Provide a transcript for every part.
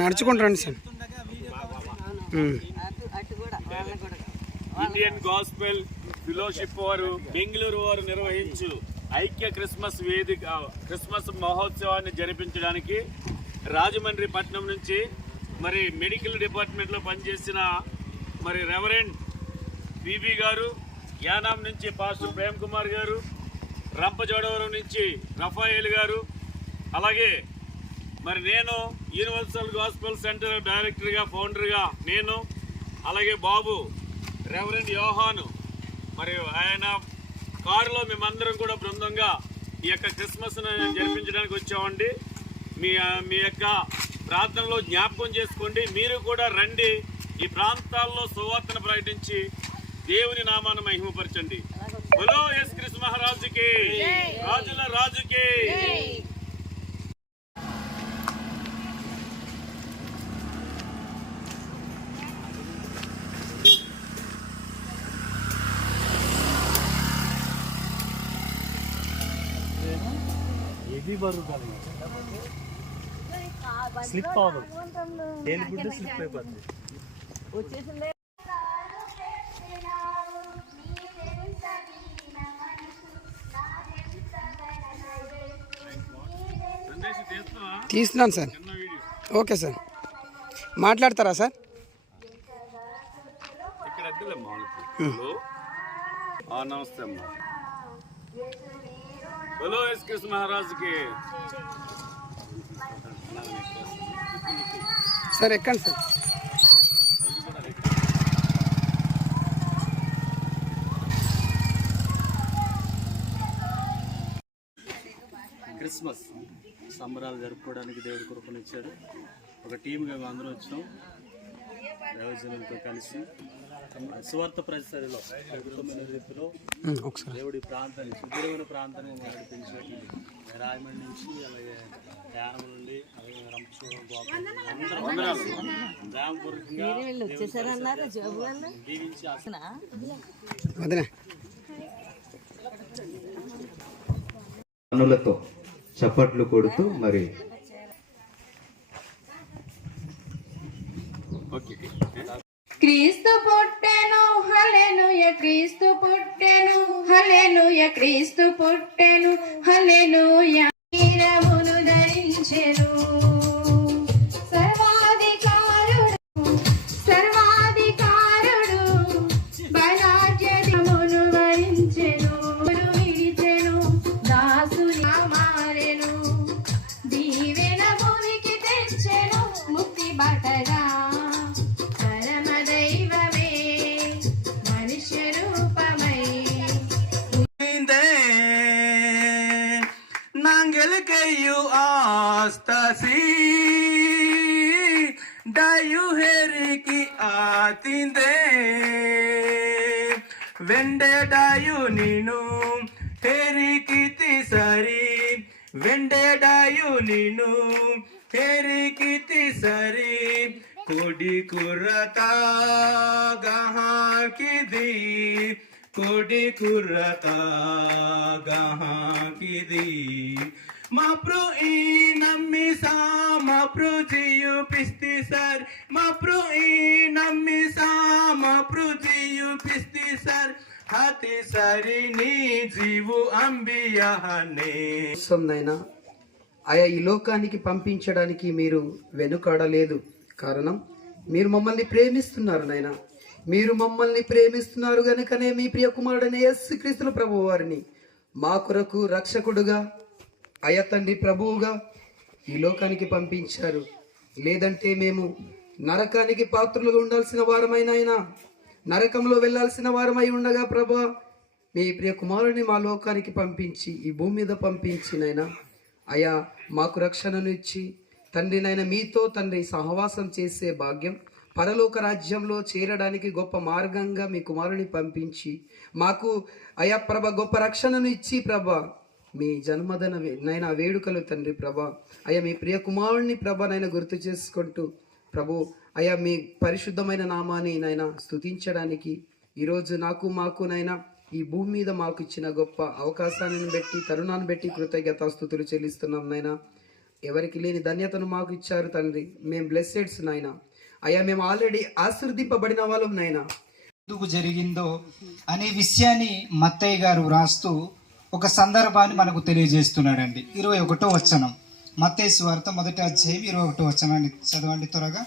నడుచుకుంటూ రండి sir. Indian gospel fellowship వారు బెంగళూరు వారు నిర్వహించు ఐక్య క్రిస్మస్ వేదిక క్రిస్మస్ మహోత్సవాన్ని జరిపించడానికి రాజమండ్రి పట్టణం నుంచి మరి మెడికల్ డిపార్ట్మెంట్లో పనిచేసిన మరి రెవరెండ్ బీబీ గారు, యానాం నుంచి పాస్టర్ ప్రేమ్ కుమార్ గారు, రంపచోడవరం నుంచి రఫాయేల్ గారు, అలాగే మరి నేను యూనివర్సల్ గాస్పెల్ సెంటర్ డైరెక్టర్గా ఫౌండర్గా నేను, అలాగే బాబు రెవరెండ్ యోహాను, మరియు ఆయన కారులో మేమందరం కూడా బృందంగా ఈ యొక్క క్రిస్మస్ను జరిపించడానికి వచ్చామండి. మీ యొక్క ప్రార్థనలో జ్ఞాపకం చేసుకోండి. మీరు కూడా రండి, ఈ ప్రాంతాల్లో సువార్తను ప్రకటించి దేవుని నామాన్ని మహిమపరచండి. బోలో యేసుక్రీస్తు మహారాజుకి, రాజుల రాజుకి. స్లిప్ అవ్వదు, తేలికుంటే స్లిప్ అయిపోతుంది. తీస్తున్నాను సార్. ఓకే సార్, మాట్లాడతారా సార్? నమస్తే అమ్మా. బోలో యేసుక్రీస్తు మహారాజుకి. సార్ ఎక్కండి సార్. క్రిస్మస్ సంబరాలు జరుపుకోవడానికి దేవుడు కృపనిచ్చాడు. ఒక టీమ్గా మేము అందరం వచ్చినాం, దైవజనులతో కలిసి సువార్త ప్రచారంలో ప్రభుత్వమైన రీతిలో దేవుడి ప్రాంతాన్ని, సుదూరమైన ప్రాంతాన్ని నడిపించాడు. రాయమండ్రి నుంచి, అలాగే యానం నుండి, అలాగే రంపచోడవరం, గ్రామపూర్వకంగా దీవించి పనులతో చప్పట్లు కొడుతూ మరి క్రీస్తు పుట్టెను హల్లెలూయా, క్రీస్తు పుట్టెను హల్లెలూయా, క్రీస్తు పుట్టెను హల్లెలూయా. శరీరమును ధరించెను సర్వాధికారుడు బలాఢ్యమును వరించెను. విడిచెను దాసుని మారెను, దీవెన భూమికి తెచ్చెను ముక్తి బాటగా. ವೆಂಡೆಡಾಯು ನೀನು ಹೇರಿಕಿತಿ ಸರಿ, ವೆಂಡೆಡಾಯು ನೀನು ಹೇರಿಕಿತಿ ಸರಿ. ಕೋಡಿ ಕುರ್ರತ ಗಹಾಕಿದಿ, ಕೋಡಿ ಕುರ್ರತ ಗಹಾಕಿದಿ. ಮಾಪ್ರು ಈ ನಮ್ಮಿಸಾ ಮಾಪ್ರು ಜಿಯು ಪಿಸ್ತಿ ಸರ್, ಮಾಪ್ರು ಈ ನಮ್ಮಿಸಾ ಮಾಪ್ರು ಜಿಯು ಪಿಸ್ತಿ సర్. హాతి సరి నీ జీవు అంబియానే. నైనా ఆయా ఈ లోకానికి పంపించడానికి మీరు వెనుకాడలేదు. కారణం మీరు మమ్మల్ని ప్రేమిస్తున్నారు నైనా. మీరు మమ్మల్ని ప్రేమిస్తున్నారు గనుకనే మీ ప్రియ కుమారుడైన యేసుక్రీస్తు ప్రభువు వారిని మా కొరకు రక్షకుడుగా, అయ్యా తండ్రి ప్రభువుగా ఈ లోకానికి పంపించారు. లేదంటే మేము నరకానికి పాత్రులుగా ఉండాల్సిన వారమైన ఆయన, నరకంలో వెళ్లాల్సిన వారమై ఉండగా ప్రభా మీ ప్రియ కుమారుని మా లోకానికి పంపించి, ఈ భూమి మీద పంపించినైనా అయా మాకు రక్షణను ఇచ్చి తండ్రినైనా మీతో తండ్రి సహవాసం చేసే భాగ్యం పరలోక రాజ్యంలో చేరడానికి గొప్ప మార్గంగా మీ కుమారుని పంపించి మాకు అయా ప్రభ గొప్ప రక్షణను ఇచ్చి ప్రభ మీ జన్మదిన నైనా వేడుకలు తండ్రి ప్రభ అయ్యా మీ ప్రియ కుమారుని ప్రభ నైనా గుర్తు చేసుకుంటూ ప్రభు అయ్యా మీ పరిశుద్ధమైన నామాన్ని నైనా స్తుతించడానికి ఈరోజు మాకు నైనా ఈ భూమి మీద మాకు ఇచ్చిన గొప్ప అవకాశాన్ని బట్టి తరుణాన్ని బట్టి కృతజ్ఞతాస్తుతులు చెల్లిస్తున్నాం నైనా. ఎవరికి లేని ధన్యతను మాకు ఇచ్చారు తండ్రి. మేము బ్లెస్సెడ్స్ నాయన. అయ్యా మేము ఆల్రెడీ ఆశీర్దింపబడిన వాళ్ళం నాయన. ఎందుకు జరిగిందో అనే విషయాన్ని మత్తయ్య గారు రాస్తూ ఒక సందర్భాన్ని మనకు తెలియజేస్తున్నాడండి. 21వ వచనం, మత్తయి సువార్త 1వ అధ్యాయం 21వ వచనాన్ని చదవండి త్వరగా.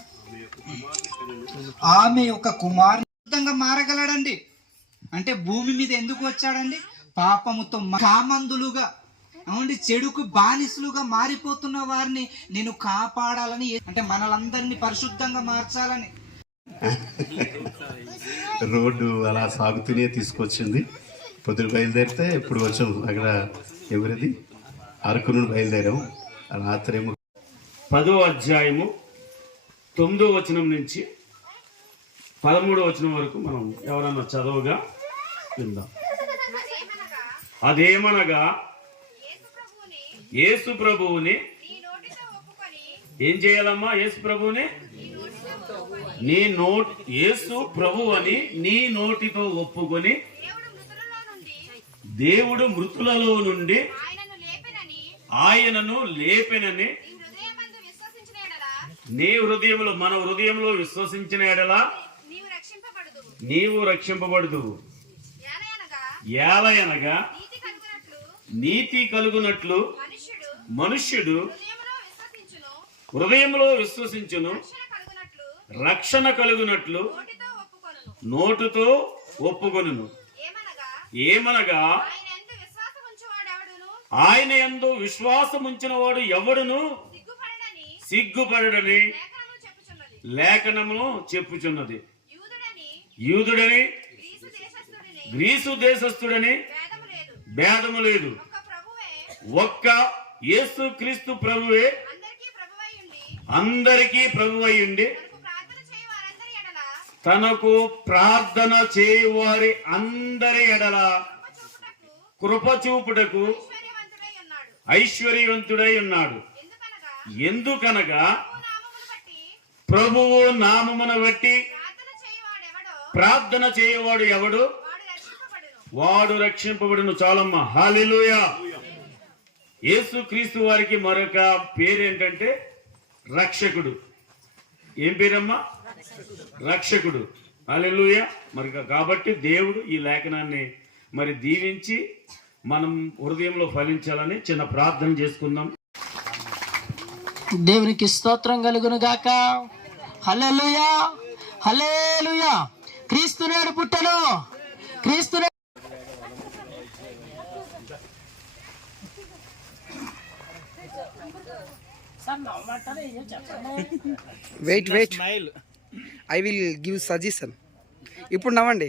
ఆమె ఒక కుమారుడుగా మారగలడండి. అంటే భూమి మీద ఎందుకు వచ్చాడండి? పాపముతో కామందులుగా అవునండి, చెడుకు బానిసలుగా మారిపోతున్న వారిని నేను కాపాడాలని, అంటే మనలందరినీ పరిశుద్ధంగా మార్చాలని. రోడ్డు అలా సాగుతూనే తీసుకొచ్చింది. పొద్దున బయలుదేరితే ఇప్పుడు కొంచెం అక్కడ ఎవరిది అరకు నుండి బయలుదేరాము. రాత్రి ఏమో 10వ అధ్యాయము 9వ వచనం నుంచి 13వ వచనం వరకు మనం ఎవరన్నా చదవగా విందాం. అదేమనగా యేసు ప్రభువుని ఏం చేయాలమ్మా? యేసు ప్రభువుని యేసు ప్రభు అని నీ నోటితో ఒప్పుకొని దేవుడు మృతులలో నుండి ఆయనను లేపెనని నీ హృదయంలో మన హృదయంలో విశ్వసించిన ఎడలా నీవు రక్షింపబడదు. ఏలయనగా నీతి కలుగునట్లు మనుష్యుడు హృదయంలో విశ్వసించును, రక్షణ కలుగునట్లు నోటుతో ఒప్పుకొనును. ఏమనగా ఆయన యందు విశ్వాసం ఉంచిన వాడు ఎవడును సిగ్గుపడడని లేఖనమును చెప్పుచున్నది. యూదుడని గ్రీసు దేశస్థుడని భేదము లేదు, ఒక్క యేసు క్రీస్తు ప్రభువే అందరికీ ప్రభువై ఉండి తనకు ప్రార్థన చేయువారి అందరి ఎడల కృప చూపుటకు ఐశ్వర్యవంతుడై ఉన్నాడు. ఎందుకనగా ప్రభువు నామమును బట్టి ప్రార్థన చేయవాడు ఎవడు వాడు రక్షింపబడును. చాలమ్మా, హల్లెలూయా. యేసు క్రీస్తు వారికి మరొక పేరు ఏంటంటే రక్షకుడు. ఏం పేరమ్మా? రక్షకుడు. హల్లెలూయా. మరి కాబట్టి దేవుడు ఈ లేఖనాన్ని మరి దీవించి మనం హృదయంలో ఫలించాలని చిన్న ప్రార్థన చేసుకుందాం. దేవునికి స్తోత్రం కలుగును గాక. హల్లెలూయా, హల్లెలూయా. క్రీస్తు నేడు పుట్టెను. క్రీస్తు wait I will give suggestion. ఇప్పుడు నవ్వండి.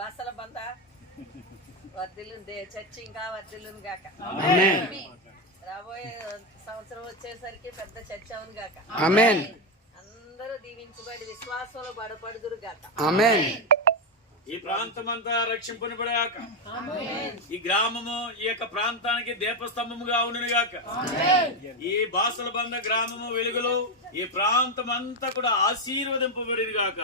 బాసల బంద వర్ధిల్లుంది, చర్చి ఇంకా వర్ధిల్లును గాక. రాబోయే సంవత్సరం వచ్చేసరికి పెద్ద చర్చ అవును గాక. ఆమేన్. అందరూ దీవించబడి విశ్వాసంలో బడపడుదురు గాక. ఆమేన్. ఈ ప్రాంతమంతా రక్షింపబడగాక. ఈ గ్రామము ఈ యొక్క ప్రాంతానికి దీపస్తంభముగా ఉండును గాక. ఈ బాసల బంద గ్రామము వెలుగులో ఈ ప్రాంతం అంతా కూడా ఆశీర్వదింపబడింది గాక.